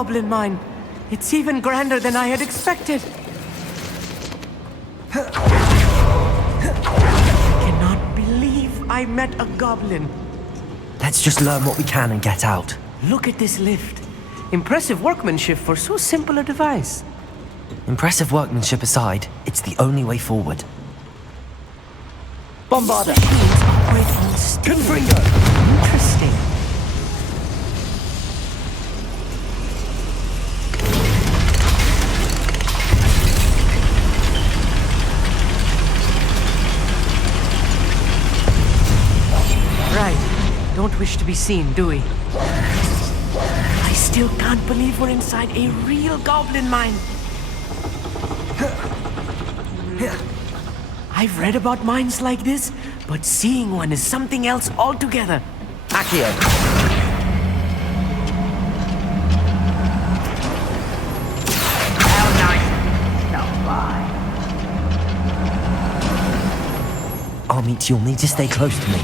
goblin mine. It's even grander than I had expected. I cannot believe I met a goblin. Let's just learn what we can and get out. Look at this lift. Impressive workmanship for so simple a device. Impressive workmanship aside, it's the only way forward. Bombarder! Machines operate on steam. Interesting. Right. Don't wish to be seen, do we? I still can't believe we're inside a real goblin mine. I've read about mines like this, but seeing one is something else altogether. Accio. How nice. Not bad. Amit, you'll need to stay close to me.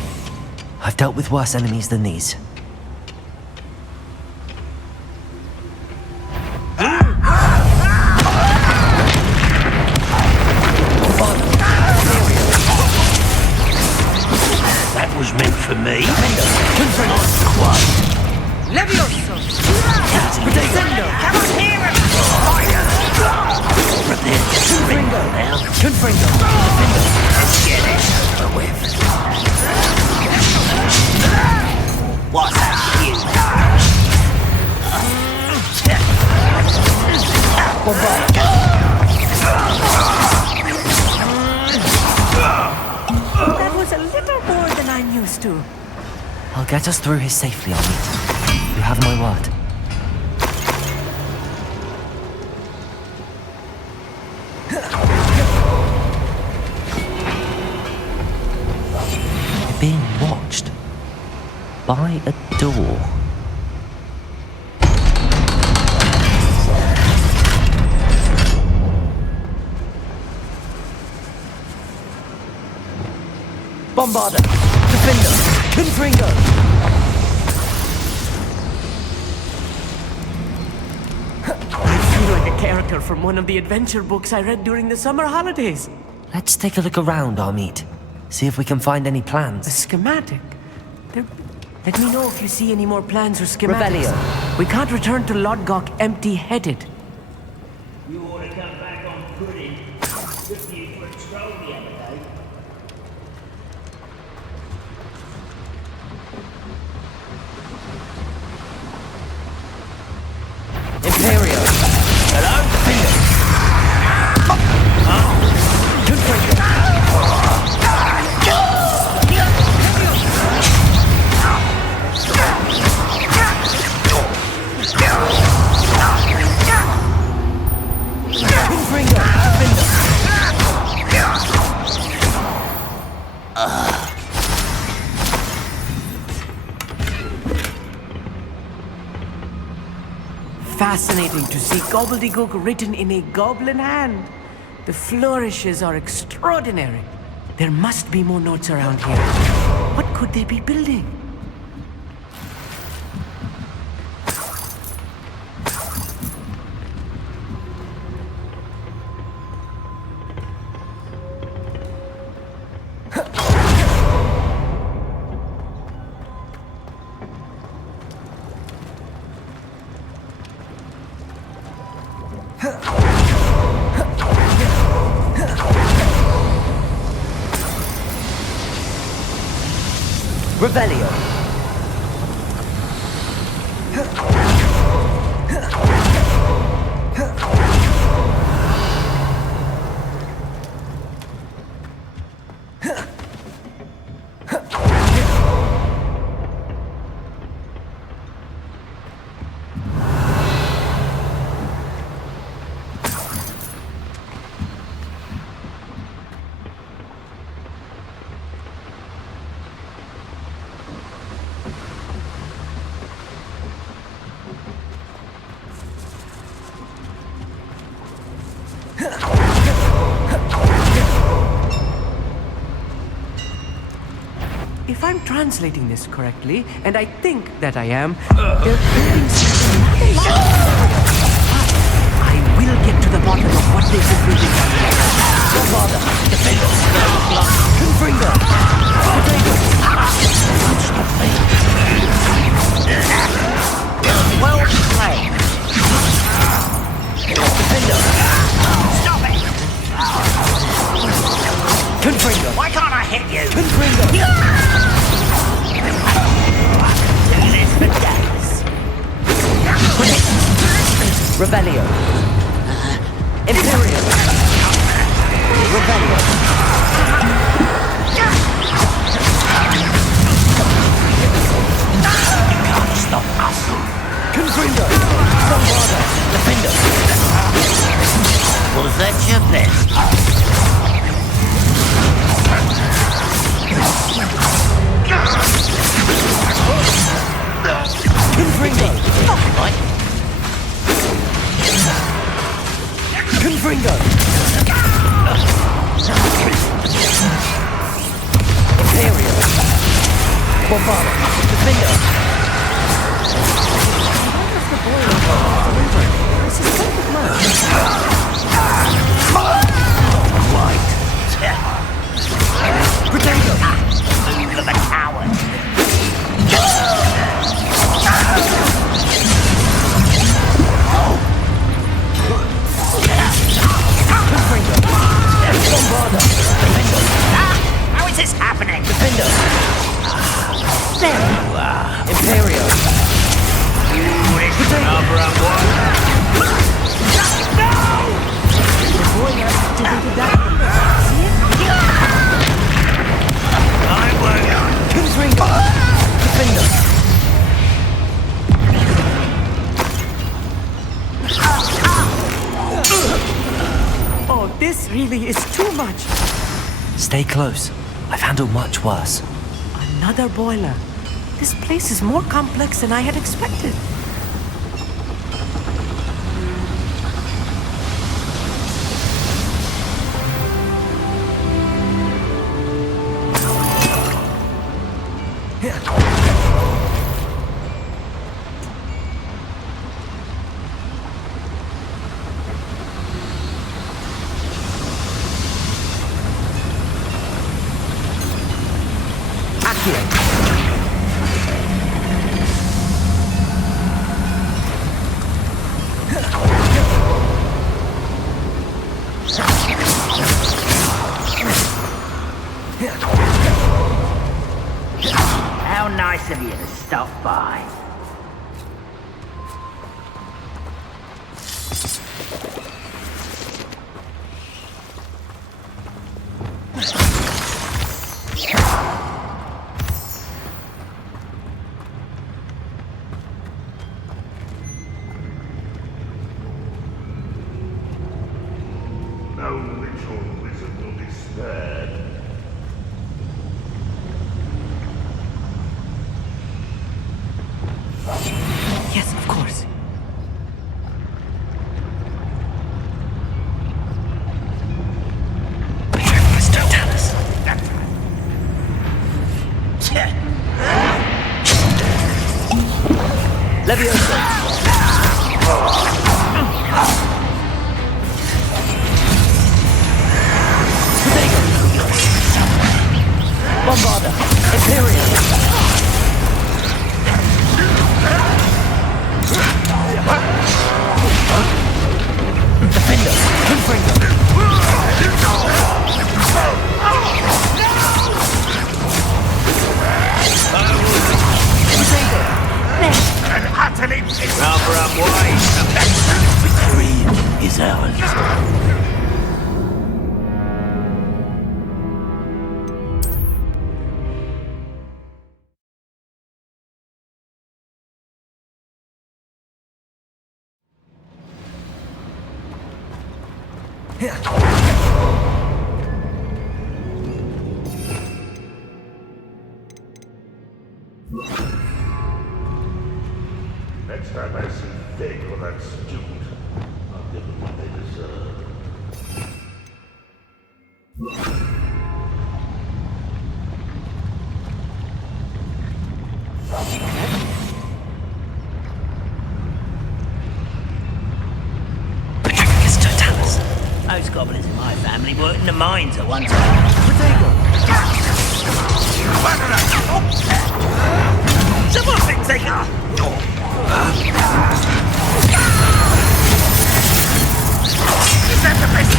I've dealt with worse enemies than these. Was meant for me. Levioso! Descendo! Come on here! Confringo! Let's get it over with. What's that you? That was a little more than I'm used to. I'll get us through here safely, Amit. You have my word. We're being watched by a door. Bombarder! Defender! Confringo! I feel like a character from one of the adventure books I read during the summer holidays. Let's take a look around, Amit. See if we can find any A plans. schematic? Let me know if you see any more plans or schematics. Revelio. We can't return to Lodgok empty-headed. You ought to come back on pudding. Took you for a stroll the other day. Imperio! Hello? Fascinating to see gobbledygook written in a goblin hand. The flourishes are extraordinary. There must be more notes around here. What could they be building? Revelio. If I'm translating this correctly, and I think that I am, they're building something Confringo! Revelio. Imperial. Revelio. Can't stop us. Confringo. Bombada. Defender. Was that your best? Confringo. Right. Confringo! Imperial! Bombard! Defender! This is perfect match. White! Potato! Move of a coward! Bombarda! Defender! How is this happening? Defender! There you are! Imperial! Potato! No! The boy has activated that one. Confringo! Defender! Oh, this really is too much. Stay close. I've handled much worse. Another boiler. This place is more complex than I had expected. How nice of you to stop by. No ritual wizard will be spared. Yes, of course. Petrificus totalis. Leviosa. Potato. Bombarda. Imperial. Defender. Confringo. Potato. And utterly Rather unwise. victory is ours. Next time I see Fig or that student, I'll give them what they deserve. Petrificus totalis. Those goblins in my family worked in the mines at one time. Potato. Someone fix it! Is that the best?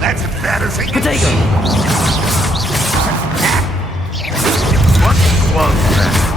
That's as bad as it Potato! What was that?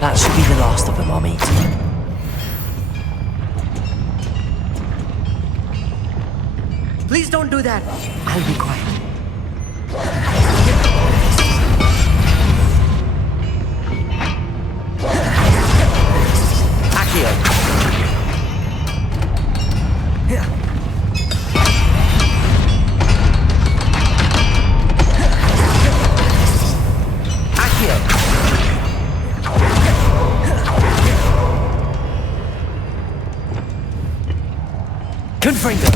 That should be the last of them, I'll meet. Please don't do that. I'll be quiet. Confringo!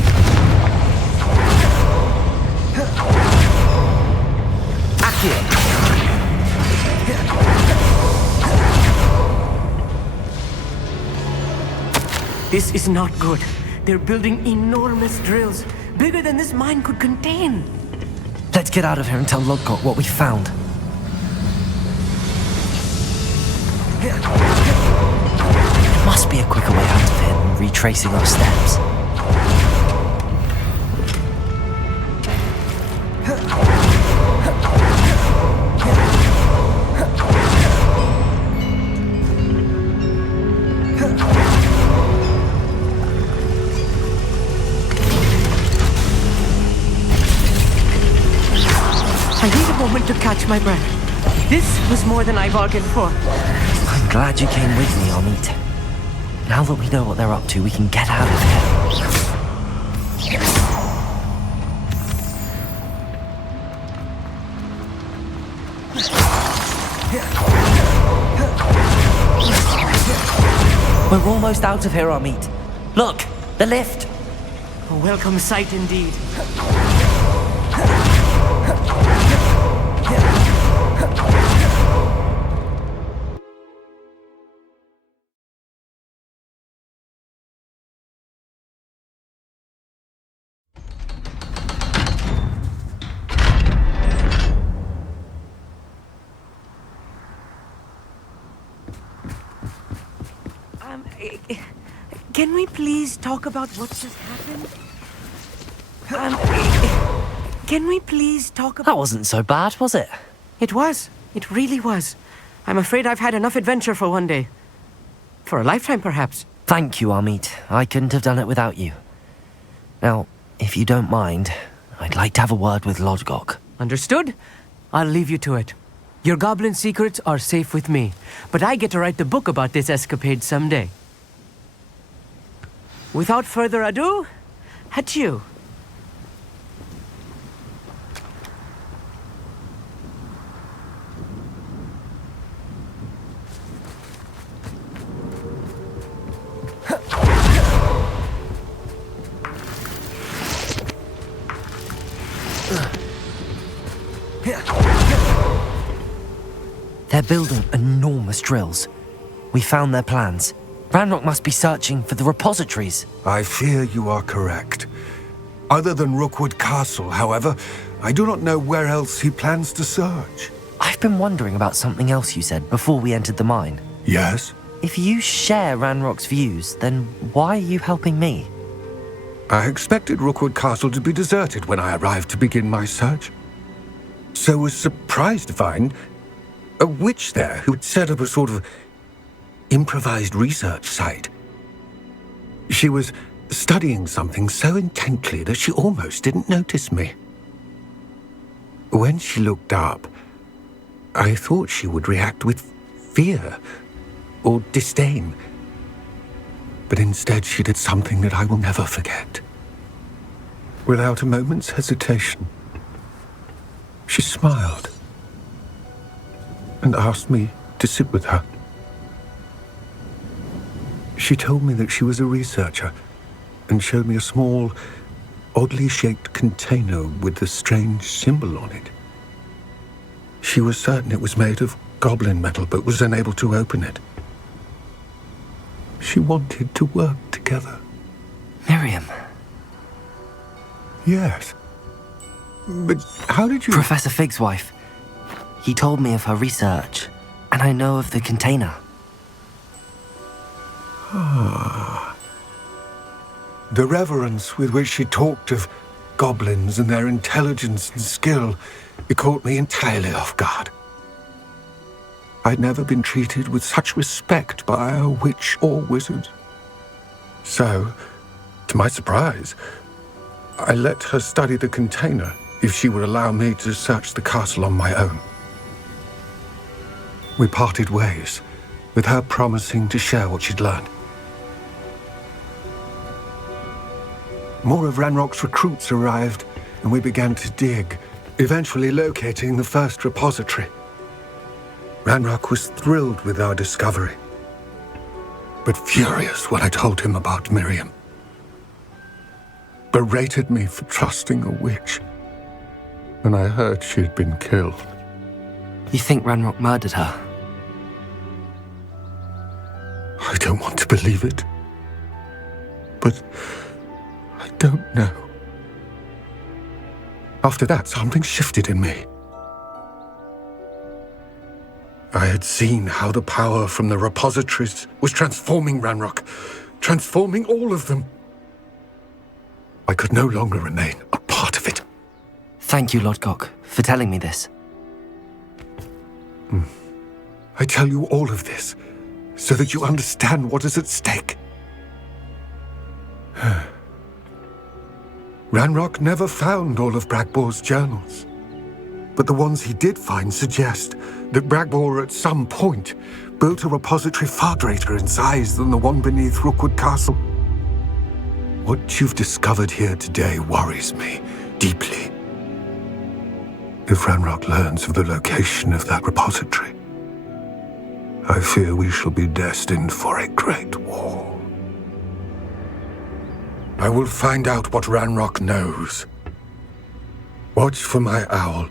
Accio! This is not good. They're building enormous drills, bigger than this mine could contain. Let's get out of here and tell Lodgok what we found. There must be a quicker way out of here than retracing our steps. I need a moment to catch my breath. This was more than I bargained for. I'm glad you came with me, Amit. Now that we know what they're up to, we can get out of here. We're almost out of here, Amit. Look, the lift. A welcome sight indeed. Can we please talk about what just happened? Can we please talk about... That wasn't so bad, was it? It was. It really was. I'm afraid I've had enough adventure for one day. For a lifetime, perhaps. Thank you, Amit. I couldn't have done it without you. Now, if you don't mind, I'd like to have a word with Lodgok. Understood? I'll leave you to it. Your goblin secrets are safe with me, but I get to write the book about this escapade someday. Without further ado, adieu. They're building enormous drills. We found their plans. Ranrock must be searching for the repositories. I fear you are correct. Other than Rookwood Castle, however, I do not know where else he plans to search. I've been wondering about something else you said before we entered the mine. Yes? If you share Ranrock's views, then why are you helping me? I expected Rookwood Castle to be deserted when I arrived to begin my search. So was surprised to find a witch there who'd set up a sort of improvised research site. She was studying something so intently that she almost didn't notice me. When she looked up, I thought she would react with fear or disdain. But instead she did something that I will never forget. Without a moment's hesitation, she smiled and asked me to sit with her. She told me that she was a researcher and showed me a small, oddly shaped container with a strange symbol on it. She was certain it was made of goblin metal, but was unable to open it. She wanted to work together. Miriam. Yes. But how did you... Professor Fig's wife. He told me of her research, and I know of the container. The reverence with which she talked of goblins and their intelligence and skill, it caught me entirely off guard. I'd never been treated with such respect by a witch or wizard. So, to my surprise, I let her study the container if she would allow me to search the castle on my own. We parted ways, with her promising to share what she'd learned. More of Ranrock's recruits arrived, and we began to dig, eventually locating the first repository. Ranrock was thrilled with our discovery, but furious when I told him about Miriam. Berated me for trusting a witch, and I heard she'd been killed. You think Ranrock murdered her? I don't want to believe it, but I don't know. After that, something shifted in me. I had seen how the power from the repositories was transforming Ranrock, transforming all of them. I could no longer remain a part of it. Thank you, Lodgok, for telling me this. I tell you all of this so that you understand what is at stake. Ranrock never found all of Bragbor's journals, but the ones he did find suggest that Bragbor at some point built a repository far greater in size than the one beneath Rookwood Castle. What you've discovered here today worries me deeply. If Ranrock learns of the location of that repository, I fear we shall be destined for a great war. I will find out what Ranrock knows. Watch for my owl.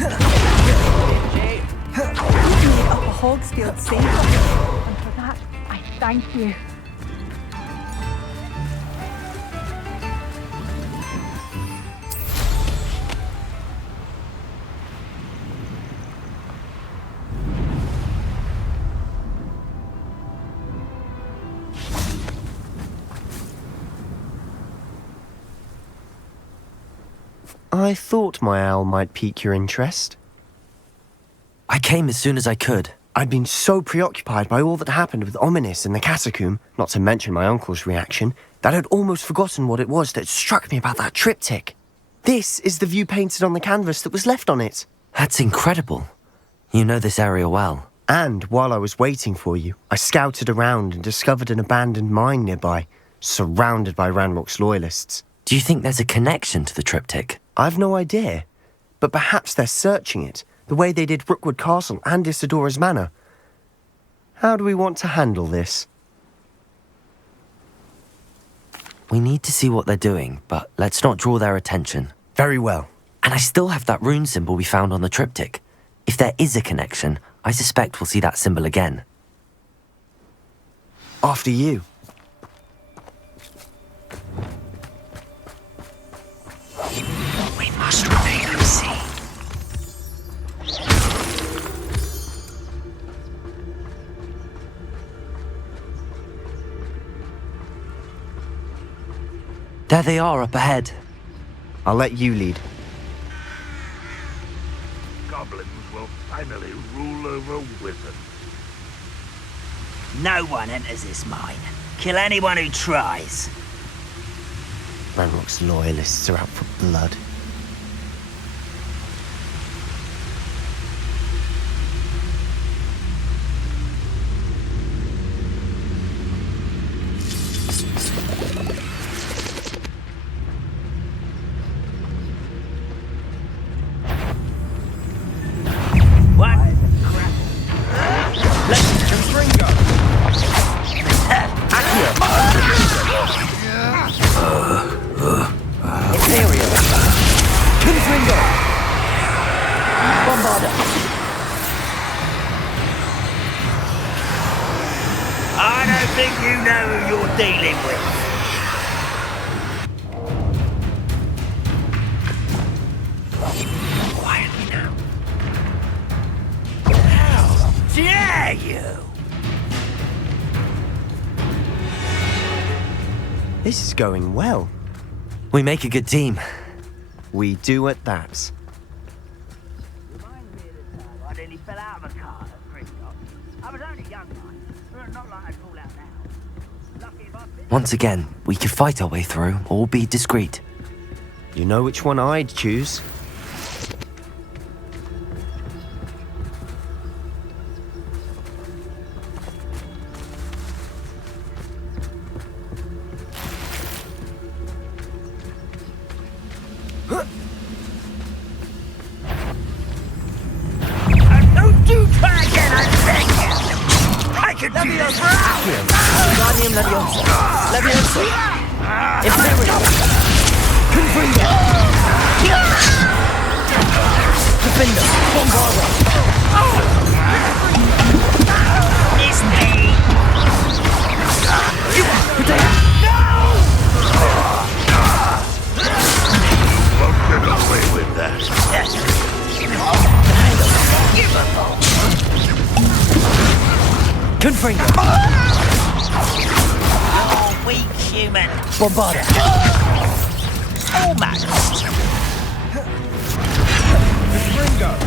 You made Upper Hogsfield safe, and for that, I thank you. I thought my owl might pique your interest. I came as soon as I could. I'd been so preoccupied by all that happened with Ominis and the catacomb, not to mention my uncle's reaction, that I'd almost forgotten what it was that struck me about that triptych. This is the view painted on the canvas that was left on it. That's incredible. You know this area well. And while I was waiting for you, I scouted around and discovered an abandoned mine nearby, surrounded by Ranrock's loyalists. Do you think there's a connection to the triptych? I've no idea, but perhaps they're searching it, the way they did Rookwood Castle and Isidora's Manor. How do we want to handle this? We need to see what they're doing, but let's not draw their attention. Very well. And I still have that rune symbol we found on the triptych. If there is a connection, I suspect we'll see that symbol again. After you. We must remain unseen. There they are up ahead. I'll let you lead. Goblins will finally rule over wizards. No one enters this mine. Kill anyone who tries. Ranrock's loyalists are out for blood. I don't think you know who you're dealing with. Quietly now. How dare you! This is going well. We make a good team. We do at that. Reminds me of the time I nearly fell out of a car at Triptych. I was only young, not like I'd fall out now. Lucky if I'd been. Once again, we could fight our way through or be discreet. You know which one I'd choose? Don't do try again, I beg you! I could do this for hours! Guardian Leviosa. Leviosa. Imperial. Confringo. Defender. Bombarda. It's me! Won't get away with that. Confringo. Oh, weak human! Bombarda. Almost!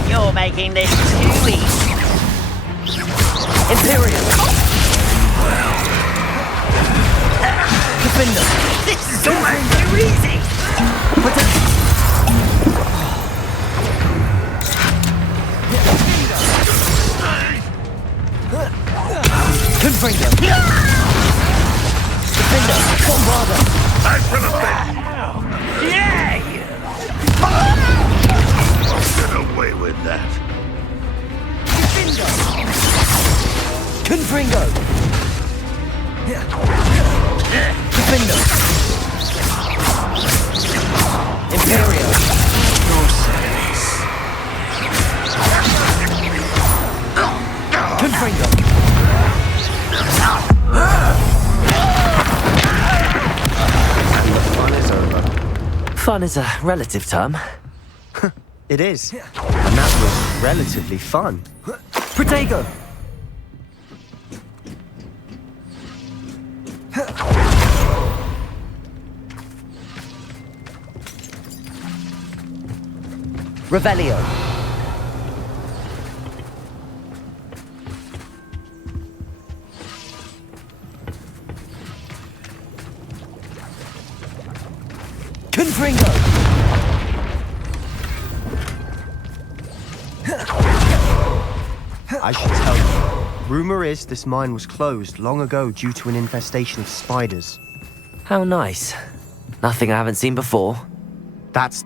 You're making this too easy. Imperial. Defender. This is almost too easy! Confringo. Defender. Bombarda. Back for the thing. Yeah, you! Won't get away with that. Confringo. Defender. Imperial. Your service. Fun is a relative term. It is. And that was relatively fun. Protego! Revelio. Confringo. I should tell you. Rumor is this mine was closed long ago due to an infestation of spiders. How nice. Nothing I haven't seen before. That's...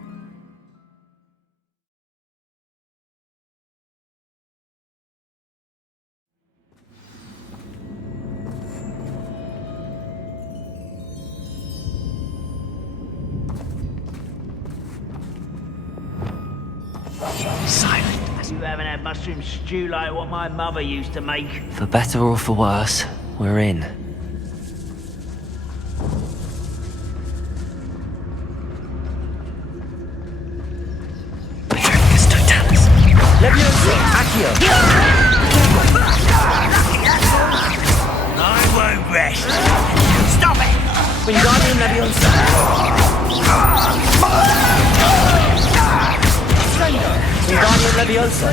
Silent. You haven't had mushroom stew like what my mother used to make. For better or for worse, we're in. I won't rest. Stop it! Wingardium Leviosa. Wingardium Leviosa.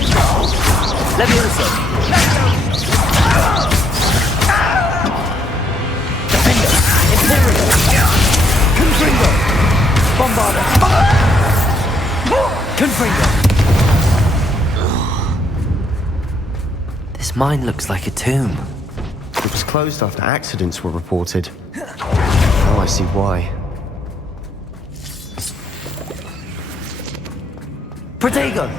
Leviosa. Defender. Imperial. Confringo. Bombarder. Confringo. This mine looks like a tomb. It was closed after accidents were reported. Now I see why. Protego!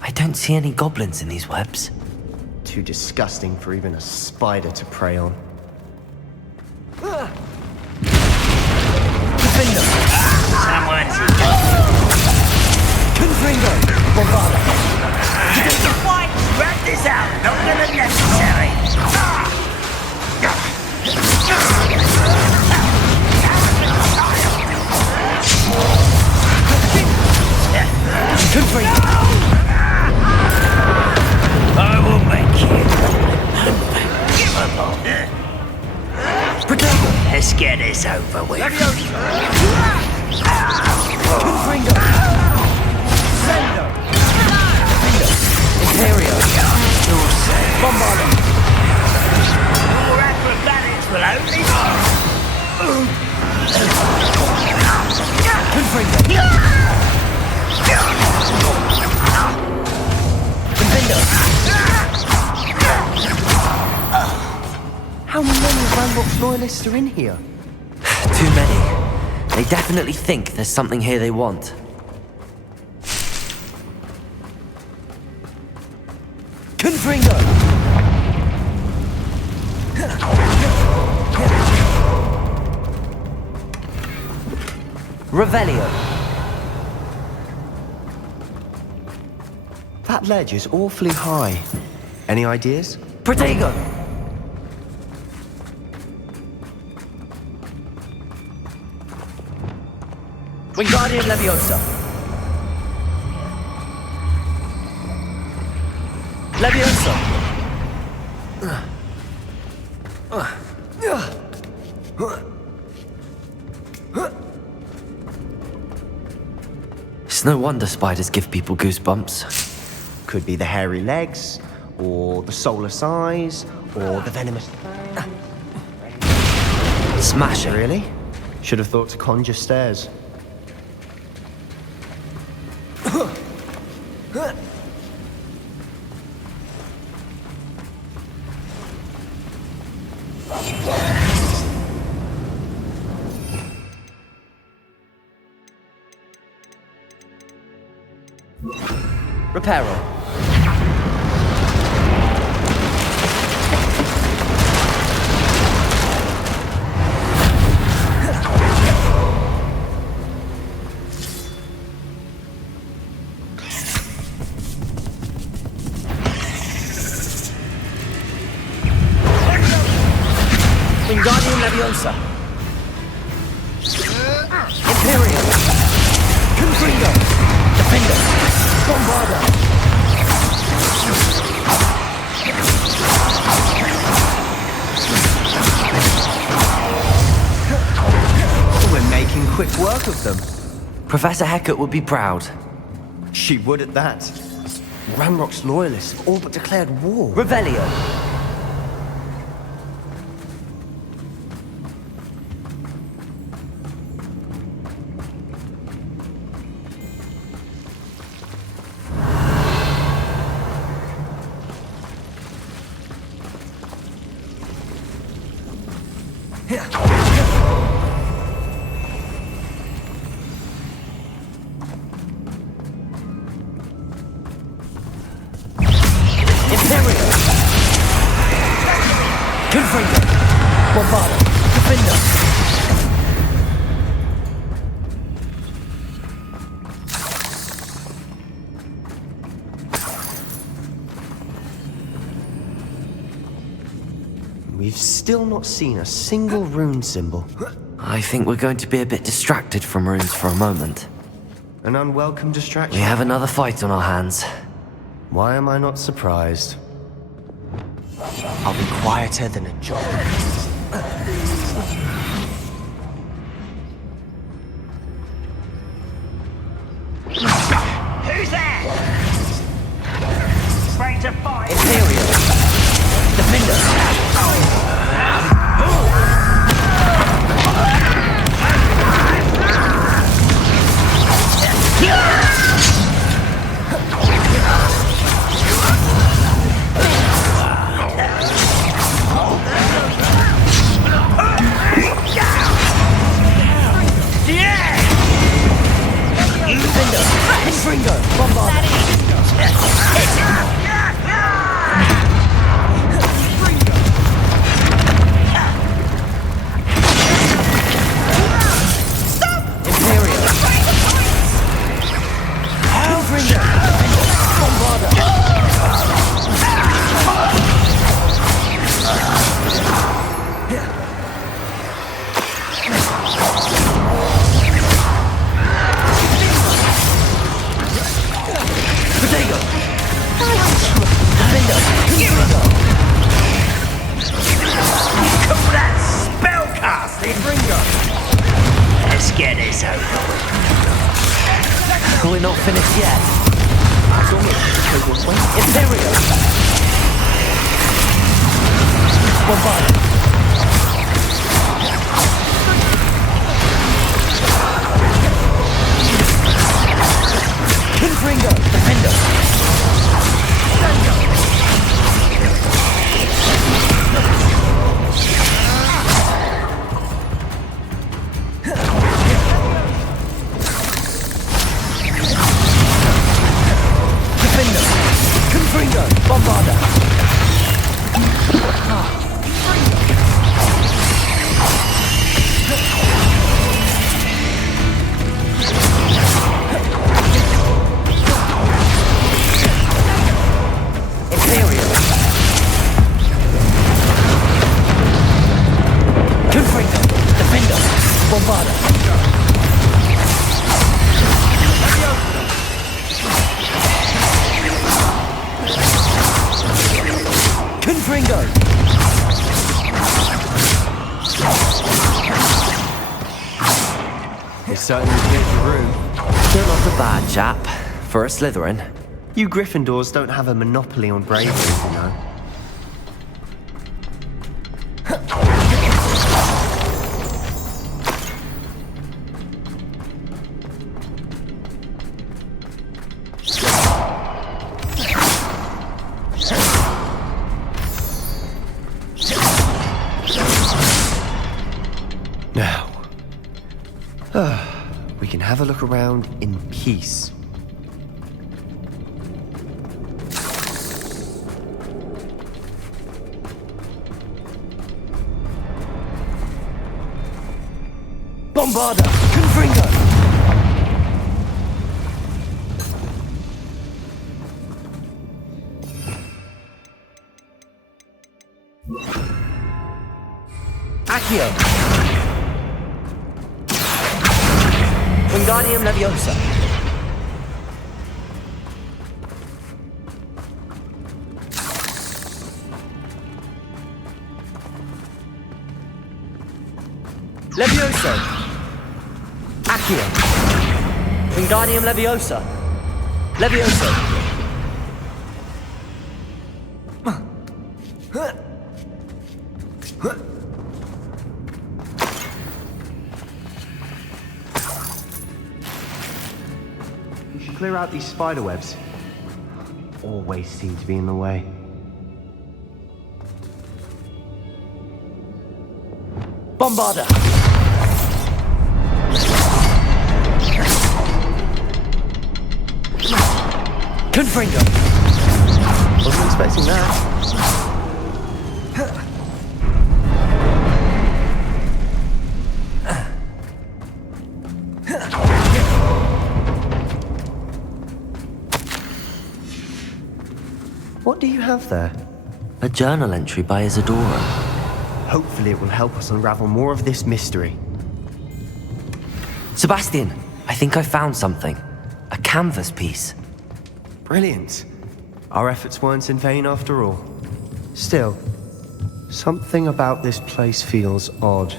I don't see any goblins in these webs. Too disgusting for even a spider to prey on. Someone's Confringo! Bombarda! Wrap this out! Not gonna necessary! Confringo! I will make you unforgivable. Protego! Let's get this over with. Confringo! Sendo! Imperio! Bombarda! Your acrobatics will only... Confringo! Defender! How many of Ranrock's loyalists are in here? Too many. They definitely think there's something here they want. Confringo! Revelio. That ledge is awfully high. Any ideas? Protego! Wingardium Leviosa. Leviosa. It's no wonder spiders give people goosebumps. Could be the hairy legs, or the soulless eyes, or the venomous... Smash it. Really? Should have thought to conjure stairs. Reparo. Leviosa. Imperial. Confringo. Defender. Bombarda. We're making quick work of them. Professor Hecat would be proud. She would at that. Ranrock's loyalists have all but declared war. Revelio. We've still not seen a single rune symbol. I think we're going to be a bit distracted from runes for a moment. An unwelcome distraction. We have another fight on our hands. Why am I not surprised? I'll be quieter than a job. Who's there? Ready to fight? Imperial. Defender. We're not finished yet. Imperial. Bombard. Confringo. Defender. Bombarda! Imperial! Confringo! Defender! Bombarda! Confringo! It certainly cleared the room. Still not a bad chap for a Slytherin. You Gryffindors don't have a monopoly on bravery, you know. Now, we can have a look around in peace. Bombarda! Confringo! Accio! Wingardium Leviosa! Levioso! Accio! Wingardium Leviosa! Levioso! You should clear out these spider webs. Always seem to be in the way. Bombarda! Confringo! Wasn't expecting that. What do you have there? A journal entry by Isidora. Hopefully it will help us unravel more of this mystery. Sebastian, I think I found something. A canvas piece. Brilliant. Our efforts weren't in vain after all. Still, something about this place feels odd.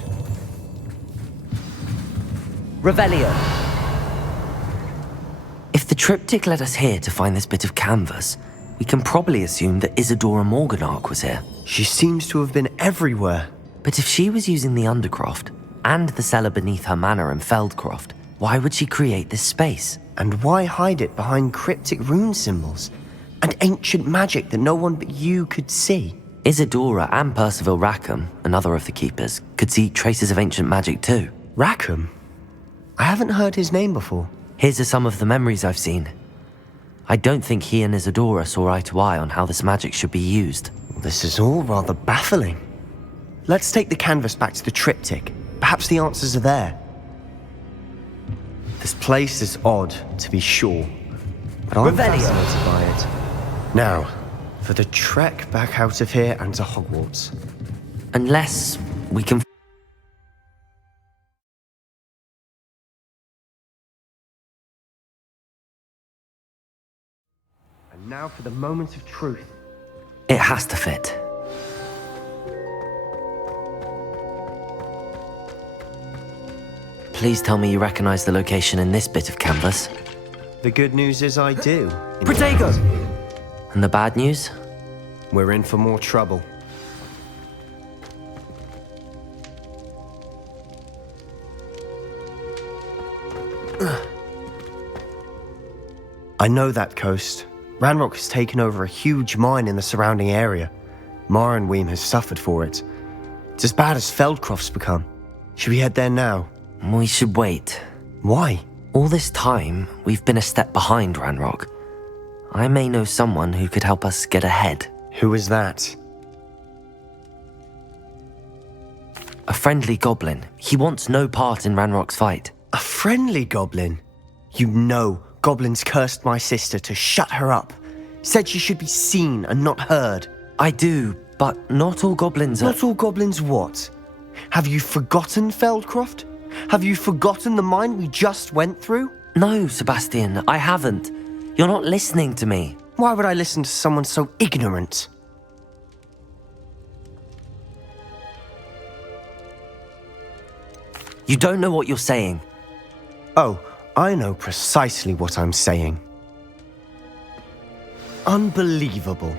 Revelio. If the Triptych led us here to find this bit of canvas, we can probably assume that Isidora Morganach was here. She seems to have been everywhere. But if she was using the Undercroft, and the cellar beneath her manor in Feldcroft, why would she create this space? And why hide it behind cryptic rune symbols? And ancient magic that no one but you could see? Isidora and Percival Rackham, another of the keepers, could see traces of ancient magic too. Rackham? I haven't heard his name before. Here's are some of the memories I've seen. I don't think he and Isidora saw eye to eye on how this magic should be used. This is all rather baffling. Let's take the canvas back to the Triptych. Perhaps the answers are there. This place is odd, to be sure, but I'm fascinated by it. Now, for the trek back out of here and to Hogwarts. Unless we can... And now for the moment of truth. It has to fit. Please tell me you recognize the location in this bit of canvas. The good news is I do. Protego! And the bad news? We're in for more trouble. I know that coast. Ranrock has taken over a huge mine in the surrounding area. Marrenweem has suffered for it. It's as bad as Feldcroft's become. Should we head there now? We should wait. Why? All this time, we've been a step behind Ranrock. I may know someone who could help us get ahead. Who is that? A friendly goblin. He wants no part in Ranrock's fight. A friendly goblin? You know goblins cursed my sister to shut her up. Said she should be seen and not heard. I do, but not all goblins are... Not all goblins what? Have you forgotten Feldcroft? Have you forgotten the mine we just went through? No, Sebastian, I haven't. You're not listening to me. Why would I listen to someone so ignorant? You don't know what you're saying. Oh, I know precisely what I'm saying. Unbelievable.